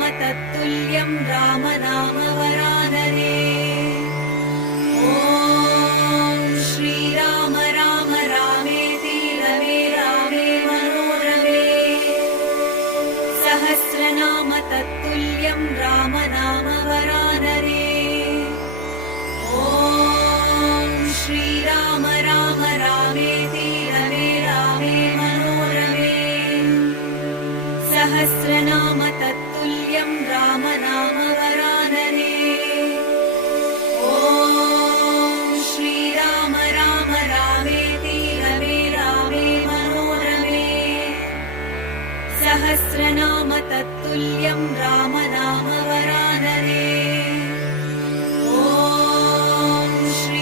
सहस्रनाम तत्तुल्यं राम नाम वरानने। ॐ श्रीराम राम रामेति रमे रामे मनोरमे। सहस्रनाम तत्तुल्यं राम नाम वरानने। ॐ श्रीराम राम रामेति रमे रामे मनोरमे। सहस्रनाम तत्तुल्यं राम नाम वरानने। ॐ श्रीराम राम रामेति रमे रामे मनोरमे। सहस्रनाम तत्तुल्यं राम